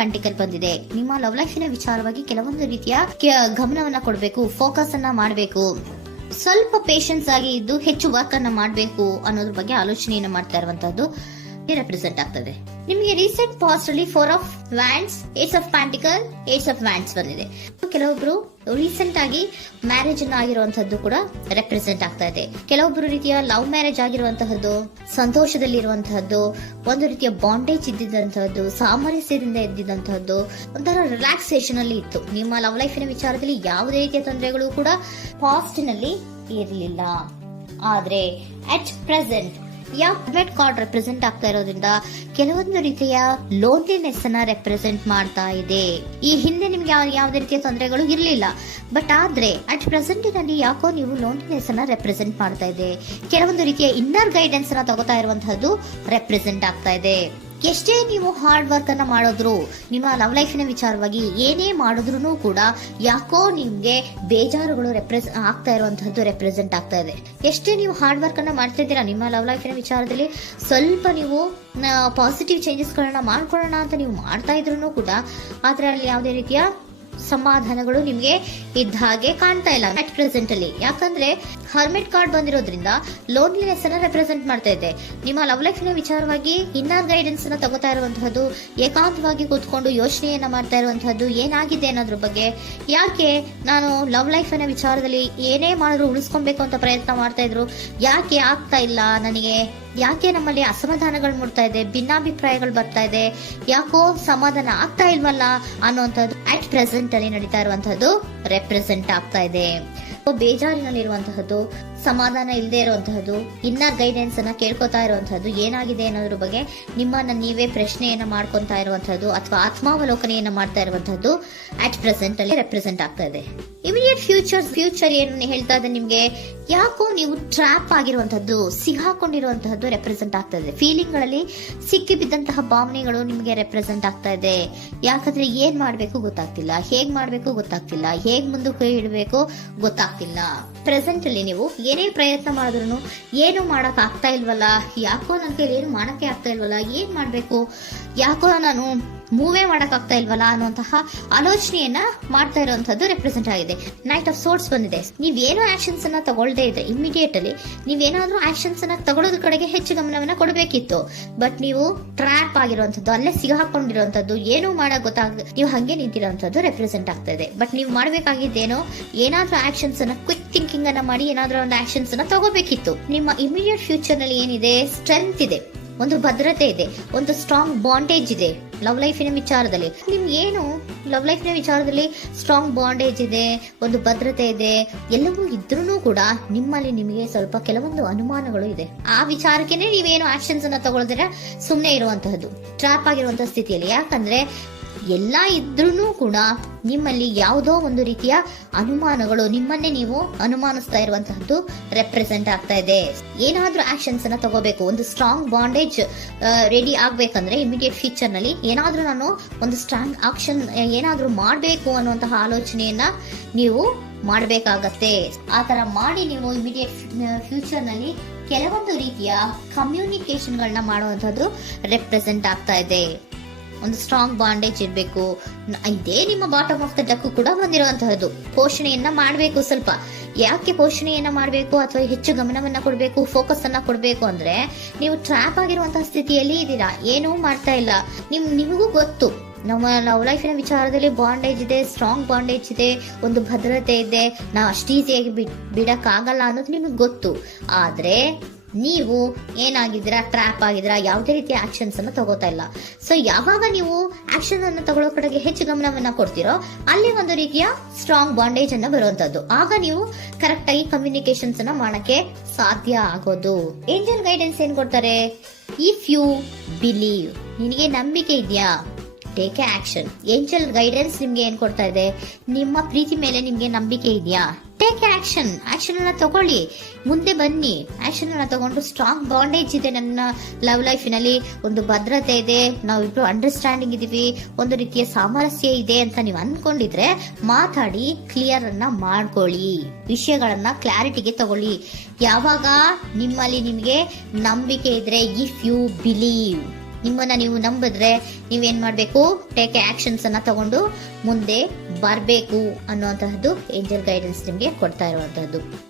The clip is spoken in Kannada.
ಪ್ಯಾಂಟಿಕಲ್ ಬಂದಿದೆ. ನಿಮ್ಮ ಲವ್ ಲೈಫಿನ ವಿಚಾರವಾಗಿ ಕೆಲವೊಂದು ರೀತಿಯ ಗಮನವನ್ನ ಕೊಡಬೇಕು, ಫೋಕಸ್ ಅನ್ನ ಮಾಡಬೇಕು, ಸ್ವಲ್ಪ ಪೇಷನ್ಸ್ ಆಗಿ ಇದ್ದು ಹೆಚ್ಚು ವರ್ಕ್ ಅನ್ನ ಮಾಡಬೇಕು ಅನ್ನೋದ್ರ ಬಗ್ಗೆ ಆಲೋಚನೆಯನ್ನ ಮಾಡ್ತಾ ಇರುವಂತದ್ದು ರೆಪ್ರೆಸೆಂಟ್ ಆಗ್ತದೆ. ನಿಮಗೆ ರೀಸೆಂಟ್ ಪಾಸ್ಟ್ ಅಲ್ಲಿ 4 of wands, 8 of pentacle, 8 of wands ಬಂದಿದೆ. ಕೆಲವೊಬ್ರು ರೀಸೆಂಟ್ ಆಗಿ ಮ್ಯಾರೇಜ್ ಅನ್ನ ಆಗಿರುವಂತದ್ದು ಕೂಡ ರೆಪ್ರೆಸೆಂಟ್ ಆಗ್ತಾ ಇದೆ. ಕೆಲವೊಬ್ರು ರೀತಿಯ ಲವ್ ಮ್ಯಾರೇಜ್ ಆಗಿರುವಂತಹದ್ದು, ಸಂತೋಷದಲ್ಲಿರುವಂತಹದ್ದು, ಒಂದು ರೀತಿಯ ಬಾಂಡೇಜ್ ಇದ್ದಿದ್ದಂತಹದ್ದು, ಸಾಮರಸ್ಯದಿಂದ ಇದ್ದಿದ್ದಂತಹದ್ದು, ಒಂಥರ ರಿಲ್ಯಾಕ್ಸೇಷನ್ ಅಲ್ಲಿ ಇತ್ತು. ನಿಮ್ಮ ಲವ್ ಲೈಫಿನ ವಿಚಾರದಲ್ಲಿ ಯಾವುದೇ ರೀತಿಯ ತೊಂದರೆಗಳು ಕೂಡ ಪಾಸ್ಟ್ ನಲ್ಲಿ ಇರಲಿಲ್ಲ. ಆದ್ರೆ at present red card represent ಆಗ್ತಾ ಇರೋದ್ರಿಂದ ಕೆಲವೊಂದು ರೀತಿಯ ಲೋನ್ಲಿನೆಸ್ ಅನ್ನ ರೆಪ್ರೆಸೆಂಟ್ ಮಾಡ್ತಾ ಇದೆ. ಈ ಹಿಂದೆ ನಿಮ್ಗೆ ಯಾವುದೇ ರೀತಿಯ ತೊಂದರೆಗಳು ಇರಲಿಲ್ಲ, ಬಟ್ ಆದ್ರೆ ಅಟ್ ಪ್ರೆಸೆಂಟ್ ನಲ್ಲಿ ಯಾಕೋ ನೀವು ಲೋನ್ಲಿನೆಸ್ ಅನ್ನ ರೆಪ್ರೆಸೆಂಟ್ ಮಾಡ್ತಾ ಇದೆ. ಕೆಲವೊಂದು ರೀತಿಯ ಇನ್ನರ್ ಗೈಡೆನ್ಸ್ ಅನ್ನ ತಗೋತಾ ಇರುವಂತಹದ್ದು ರೆಪ್ರೆಸೆಂಟ್ ಆಗ್ತಾ ಇದೆ. ಎಷ್ಟೇ ನೀವು ಹಾರ್ಡ್ ವರ್ಕ್ ಅನ್ನ ಮಾಡಿದ್ರು, ನಿಮ್ಮ ಲವ್ ಲೈಫಿನ ವಿಚಾರವಾಗಿ ಏನೇ ಮಾಡಿದ್ರು ಕೂಡ ಯಾಕೋ ನಿಮ್ಗೆ ಬೇಜಾರುಗಳು ಆಗ್ತಾ ಇರುವಂತಹದ್ದು ರೆಪ್ರೆಸೆಂಟ್ ಆಗ್ತಾ ಇದೆ. ಎಷ್ಟೇ ನೀವು ಹಾರ್ಡ್ ವರ್ಕ್ ಅನ್ನ ಮಾಡ್ತಾ ಇದ್ದೀರಾ, ನಿಮ್ಮ ಲವ್ ಲೈಫಿನ ವಿಚಾರದಲ್ಲಿ ಸ್ವಲ್ಪ ನೀವು ಪಾಸಿಟಿವ್ ಚೇಂಜಸ್ ಗಳನ್ನ ಮಾಡ್ಕೊಳ್ಳೋಣ ಅಂತ ನೀವು ಮಾಡ್ತಾ ಇದ್ರು ಕೂಡ ಅದರಲ್ಲಿ ಯಾವುದೇ ರೀತಿಯ ಸಮಾಧಾನಗಳು ನಿಮ್ಗೆ ಇದ್ದ ಹಾಗೆ ಕಾಣ್ತಾ ಇಲ್ಲ ಅಟ್ ಪ್ರೆಸೆಂಟ್ ಅಲ್ಲಿ. ಯಾಕಂದ್ರೆ ಹರ್ಮಿಟ್ ಕಾರ್ಡ್ ಬಂದಿರೋದ್ರಿಂದ ಲೋನ್ಲಿನೆಸ್ ಅನ್ನ ರೆಪ್ರೆಸೆಂಟ್ ಮಾಡ್ತಾ ಇದೆ. ನಿಮ್ಮ ಲವ್ ಲೈಫಿನ ವಿಚಾರವಾಗಿ ಇನ್ನರ್ ಗೈಡೆನ್ಸ್ ಅನ್ನ ತಗೋತಾ ಇರುವಂತಹದ್ದು, ಏಕಾಂತವಾಗಿ ಕೂತ್ಕೊಂಡು ಯೋಚನೆಯನ್ನ ಮಾಡ್ತಾ ಇರುವಂತಹದ್ದು, ಏನಾಗಿದೆ ಅನ್ನೋದ್ರ ಬಗ್ಗೆ, ಯಾಕೆ ನಾನು ಲವ್ ಲೈಫಿನ ವಿಚಾರದಲ್ಲಿ ಏನೇ ಮಾಡಿದ್ರು ಉಳಿಸ್ಕೊಬೇಕು ಅಂತ ಪ್ರಯತ್ನ ಮಾಡ್ತಾ ಇದ್ರು, ಯಾಕೆ ಆಗ್ತಾ ಇಲ್ಲ ನನಗೆ, ಯಾಕೆ ನಮ್ಮಲ್ಲಿ ಅಸಮಾಧಾನಗಳು ಮೂಡ್ತಾ ಇದೆ, ಭಿನ್ನಾಭಿಪ್ರಾಯಗಳು ಬರ್ತಾ ಇದೆ, ಯಾಕೋ ಸಮಾಧಾನ ಆಗ್ತಾ ಇಲ್ವಲ್ಲ ಅನ್ನುವಂಥದ್ದು ಅಟ್ ಪ್ರೆಸೆಂಟ್ ಅಲ್ಲಿ ನಡೀತಾ ಇರುವಂತಹದ್ದು ರೆಪ್ರೆಸೆಂಟ್ ಆಗ್ತಾ ಇದೆ. ಬೇಜಾರಿನಲ್ಲಿರುವಂತಹದ್ದು, ಸಮಾಧಾನ ಇಲ್ಲದೆ ಇರುವಂತಹದ್ದು, ಇನ್ನರ್ ಗೈಡೆನ್ಸ್ ಅನ್ನ ಕೇಳ್ಕೊತಾ ಇರುವಂತಹದ್ದು, ಏನಾಗಿದೆ ಅನ್ನೋದ್ರ ಬಗ್ಗೆ ನಿಮ್ಮನ್ನ ನೀವೇ ಪ್ರಶ್ನೆಯನ್ನ ಮಾಡ್ಕೊಂತಾ ಇರುವಂತಹದ್ದು ಅಥವಾ ಆತ್ಮಾವಲೋಕನೆಯನ್ನ ಮಾಡ್ತಾ ಇರುವಂತಹದ್ದು ಅಟ್ ಪ್ರೆಸೆಂಟ್ ಅಲ್ಲಿ ರೆಪ್ರೆಸೆಂಟ್ ಆಗ್ತಾ ಇದೆ. ಇಮಿಡಿಯೇಟ್ ಫ್ಯೂಚರ್ ಏನು ಹೇಳ್ತಾ ಇದೆ ನಿಮ್ಗೆ, ಯಾಕೋ ನೀವು ಟ್ರ್ಯಾಪ್ ಆಗಿರುವಂತಹದ್ದು, ಸಿಕ್ಕಾಕೊಂಡಿರುವಂತಹದ್ದು ರೆಪ್ರೆಸೆಂಟ್ ಆಗ್ತಾ ಇದೆ. ಫೀಲಿಂಗ್ ಗಳಲ್ಲಿ ಸಿಕ್ಕಿ ಬಿದ್ದಂತಹ ಭಾವನೆಗಳು ನಿಮಗೆ ರೆಪ್ರೆಸೆಂಟ್ ಆಗ್ತಾ ಇದೆ. ಯಾಕಂದ್ರೆ ಏನ್ ಮಾಡ್ಬೇಕು ಗೊತ್ತಾಗ್ತಿಲ್ಲ, ಹೇಗ್ ಮಾಡ್ಬೇಕು ಗೊತ್ತಾಗ್ತಿಲ್ಲ, ಹೇಗ್ ಮುಂದಕ್ಕೆ ಇಡಬೇಕು ಗೊತ್ತಾಗ್ತಿಲ್ಲ. ಪ್ರೆಸೆಂಟ್ ಅಲ್ಲಿ ನೀವು ಏನೇ ಪ್ರಯತ್ನ ಮಾಡಿದ್ರು ಏನು ಮಾಡಕ್ ಆಗ್ತಾ ಇಲ್ವಲ್ಲ, ಯಾಕೋ ನನ್ನ ಕೈಲಿ ಏನು ಮಾಡಕ್ಕೆ ಆಗ್ತಾ ಇಲ್ವಲ್ಲ, ಏನ್ ಮಾಡ್ಬೇಕು, ಯಾಕೋ ನಾನು ಮೂವೇ ಮಾಡಕ್ ಆಗ್ತಾ ಇಲ್ವಲ್ಲ ಅನ್ನುವಂತಹ ಆಲೋಚನೆಯನ್ನ ಮಾಡ್ತಾ ಇರುವಂತದ್ದು ರೆಪ್ರೆಸೆಂಟ್ ಆಗಿದೆ. ನೈಟ್ ಆಫ್ ಸೋರ್ಟ್ಸ್ ಬಂದಿದೆ. ನೀವೇನೋ ಆಕ್ಷನ್ಸ್ ಅನ್ನ ತಗೊಳ್ದೇ ಇದ್ರೆ ಇಮಿಡಿಯೇಟ್ ಅಲ್ಲಿ ನೀವೇನಾದ್ರೂ ಆಕ್ಷನ್ಸ್ ಅನ್ನ ತಗೊಳ್ಳೋದ್ರ ಕಡೆಗೆ ಹೆಚ್ಚು ಗಮನವನ್ನ ಕೊಡಬೇಕಿತ್ತು. ಬಟ್ ನೀವು ಟ್ರ್ಯಾಪ್ ಆಗಿರುವಂತದ್ದು, ಅಲ್ಲೇ ಸಿಗಾಕೊಂಡಿರುವಂತದ್ದು, ಏನು ಮಾಡಕ್ ನೀವು ಹಂಗೆ ನಿಂತಿರುವಂತದ್ದು ರೆಪ್ರೆಸೆಂಟ್ ಆಗ್ತಾ ಇದೆ. ಬಟ್ ನೀವು ಮಾಡಬೇಕಾಗಿದ್ದೇನೋ ಏನಾದ್ರೂ ಆಕ್ಷನ್ಸ್ ಅನ್ನ ಕ್ವಿಕ್ ಥಿಂಕಿಂಗ್ ಅನ್ನ ಮಾಡಿ ಏನಾದ್ರೂ ಒಂದು ಆಕ್ಷನ್ಸ್ ಅನ್ನ ತಗೋಬೇಕಿತ್ತು. ನಿಮ್ಮ ಇಮಿಡಿಯೇಟ್ ಫ್ಯೂಚರ್ ನಲ್ಲಿ ಏನಿದೆ, ಸ್ಟ್ರೆಂತ್ ಇದೆ, ಒಂದು ಭದ್ರತೆ ಇದೆ, ಒಂದು ಸ್ಟ್ರಾಂಗ್ ಬಾಂಡೇಜ್ ಇದೆ ಲವ್ ಲೈಫಿನ ವಿಚಾರದಲ್ಲಿ. ನಿಮ್ಗೆ ಏನು ಲವ್ ಲೈಫಿನ ವಿಚಾರದಲ್ಲಿ ಸ್ಟ್ರಾಂಗ್ ಬಾಂಡೇಜ್ ಇದೆ, ಒಂದು ಭದ್ರತೆ ಇದೆ, ಎಲ್ಲವೂ ಇದ್ರೂ ಕೂಡ ನಿಮ್ಮಲ್ಲಿ ನಿಮಗೆ ಸ್ವಲ್ಪ ಕೆಲವೊಂದು ಅನುಮಾನಗಳು ಇದೆ. ಆ ವಿಚಾರಕ್ಕೆನೆ ನೀವೇನು ಆಕ್ಷನ್ಸ್ ಅನ್ನ ತಗೊಳ್ದಿರ ಸುಮ್ಮನೆ ಇರುವಂತಹದ್ದು, ಟ್ರ್ಯಾಪ್ ಆಗಿರುವಂತಹ ಸ್ಥಿತಿಯಲ್ಲಿ. ಯಾಕಂದ್ರೆ ಎಲ್ಲ ಇದ್ರೂ ಕೂಡ ನಿಮ್ಮಲ್ಲಿ ಯಾವುದೋ ಒಂದು ರೀತಿಯ ಅನುಮಾನಗಳು, ನಿಮ್ಮನ್ನೇ ನೀವು ಅನುಮಾನಿಸ್ತಾ ಇರುವಂತಹದ್ದು ರೆಪ್ರೆಸೆಂಟ್ ಆಗ್ತಾ ಇದೆ. ಏನಾದ್ರೂ ಆಕ್ಷನ್ಸ್ ಅನ್ನ ತಗೋಬೇಕು, ಒಂದು ಸ್ಟ್ರಾಂಗ್ ಬಾಂಡೇಜ್ ರೆಡಿ ಆಗ್ಬೇಕಂದ್ರೆ ಇಮಿಡಿಯೇಟ್ ಫ್ಯೂಚರ್ ನಲ್ಲಿ ಏನಾದ್ರೂ ನಾನು ಒಂದು ಸ್ಟ್ರಾಂಗ್ ಆಕ್ಷನ್ ಏನಾದ್ರೂ ಮಾಡಬೇಕು ಅನ್ನುವಂತಹ ಆಲೋಚನೆಯನ್ನ ನೀವು ಮಾಡಬೇಕಾಗತ್ತೆ. ಆ ತರ ಮಾಡಿ ನೀವು ಇಮಿಡಿಯೇಟ್ ಫ್ಯೂಚರ್ ನಲ್ಲಿ ಕೆಲವೊಂದು ರೀತಿಯ ಕಮ್ಯುನಿಕೇಶನ್ ಗಳನ್ನ ಮಾಡುವಂತದ್ದು ರೆಪ್ರೆಸೆಂಟ್ ಆಗ್ತಾ ಇದೆ. ಒಂದು ಸ್ಟ್ರಾಂಗ್ ಬಾಂಡೇಜ್ ಇರಬೇಕು. ಇದೇ ನಿಮ್ಮ ಬಾಟಮ್ ಆಫ್ ದ ಡಕ್ ಕೂಡ ಬಂದಿರುವಂತಹದ್ದು. ಪೋಷಣೆಯನ್ನ ಮಾಡಬೇಕು. ಸ್ವಲ್ಪ ಯಾಕೆ ಪೋಷಣೆಯನ್ನ ಮಾಡಬೇಕು ಅಥವಾ ಹೆಚ್ಚು ಗಮನವನ್ನ ಕೊಡಬೇಕು, ಫೋಕಸ್ ಅನ್ನ ಕೊಡಬೇಕು ಅಂದ್ರೆ, ನೀವು ಟ್ರ್ಯಾಪ್ ಆಗಿರುವಂತಹ ಸ್ಥಿತಿಯಲ್ಲಿ ಇದ್ದೀರಾ, ಏನೂ ಮಾಡ್ತಾ ಇಲ್ಲ. ನಿಮಗೂ ಗೊತ್ತು ನಮ್ಮ ಲವ್ ಲೈಫಿನ ವಿಚಾರದಲ್ಲಿ ಬಾಂಡೇಜ್ ಇದೆ, ಸ್ಟ್ರಾಂಗ್ ಬಾಂಡೇಜ್ ಇದೆ, ಒಂದು ಭದ್ರತೆ ಇದೆ, ನಾವು ಅಷ್ಟು ಈಸಿಯಾಗಿ ಬಿಡಕ್ ಆಗಲ್ಲ ಅನ್ನೋದು ನಿಮಗೆ ಗೊತ್ತು. ಆದ್ರೆ ನೀವು ಏನಾಗಿದ್ದೀರಾ, ಟ್ರ್ಯಾಪ್ ಆಗಿದ್ದೀರಾ, ಯಾವುದೇ ರೀತಿಯ ಆಕ್ಷನ್ಸ್ ಅನ್ನ ತಗೋತಾ ಇಲ್ಲ. ಸೊ ಯಾವಾಗ ನೀವು ಆಕ್ಷನ್ ಅನ್ನ ತಗೊಳ್ಳೋ ಕಡೆಗೆ ಹೆಚ್ಚು ಗಮನವನ್ನ ಕೊಡ್ತೀರೋ ಅಲ್ಲಿ ಒಂದು ರೀತಿಯ ಸ್ಟ್ರಾಂಗ್ ಬಾಂಡೇಜ್ ಅನ್ನ ಬರುವಂತದ್ದು. ಆಗ ನೀವು ಕರೆಕ್ಟ್ ಆಗಿ ಕಮ್ಯುನಿಕೇಶನ್ಸ್ ಅನ್ನ ಮಾಡಕ್ಕೆ ಸಾಧ್ಯ ಆಗೋದು. ಏಂಜಲ್ ಗೈಡೆನ್ಸ್ ಏನ್ ಕೊಡ್ತಾರೆ, ಇಫ್ ಯು ಬಿಲೀವ್, ನಿನಗೆ ನಂಬಿಕೆ ಇದೆಯಾ, take A action. Angel guidance ನಿಮ್ಗೆ ಏನ್ ಕೊಡ್ತಾ ಇದೆ, ನಿಮ್ಮ ಪ್ರೀತಿ ಮೇಲೆ ನಿಮ್ಗೆ ನಂಬಿಕೆ ಇದೆಯಾ, ಟೇಕ್ ಆಕ್ಷನ್. ಆಕ್ಷನ್ ಅನ್ನ ತಗೊಳ್ಳಿ, ಮುಂದೆ ಬನ್ನಿ. ಆಕ್ಷನ್ ಅನ್ನ ತಗೊಂಡು ಸ್ಟ್ರಾಂಗ್ ಬಾಂಡೇಜ್ ಇದೆ ನನ್ನ ಲವ್ ಲೈಫಿನಲ್ಲಿ, ಒಂದು ಭದ್ರತೆ ಇದೆ, ನಾವಿಬ್ರು ಅಂಡರ್ಸ್ಟ್ಯಾಂಡಿಂಗ್ ಇದೀವಿ, ಒಂದು ರೀತಿಯ ಸಾಮರಸ್ಯ ಇದೆ ಅಂತ ನೀವು ಅನ್ಕೊಂಡಿದ್ರೆ ಮಾತಾಡಿ ಕ್ಲಿಯರ್ ಅನ್ನ ಮಾಡ್ಕೊಳ್ಳಿ, ವಿಷಯಗಳನ್ನ ಕ್ಲಾರಿಟಿಗೆ ತಗೊಳ್ಳಿ. ಯಾವಾಗ ನಿಮ್ಮಲ್ಲಿ ನಿಮ್ಗೆ ನಂಬಿಕೆ ಇದ್ರೆ, ಇಫ್ ಯು ಬಿಲೀವ್, ನಿಮ್ಮನ್ನ ನೀವು ನಂಬಿದ್ರೆ ನೀವೇನ್ ಮಾಡ್ಬೇಕು, ಟೇಕ್ ಆಕ್ಷನ್ಸ್ ಅನ್ನ ತಗೊಂಡು ಮುಂದೆ ಬರಬೇಕು ಅನ್ನುವಂತಹದ್ದು ಏಂಜಲ್ ಗೈಡೆನ್ಸ್ ನಿಮ್ಗೆ ಕೊಡ್ತಾ ಇರುವಂತಹದ್ದು.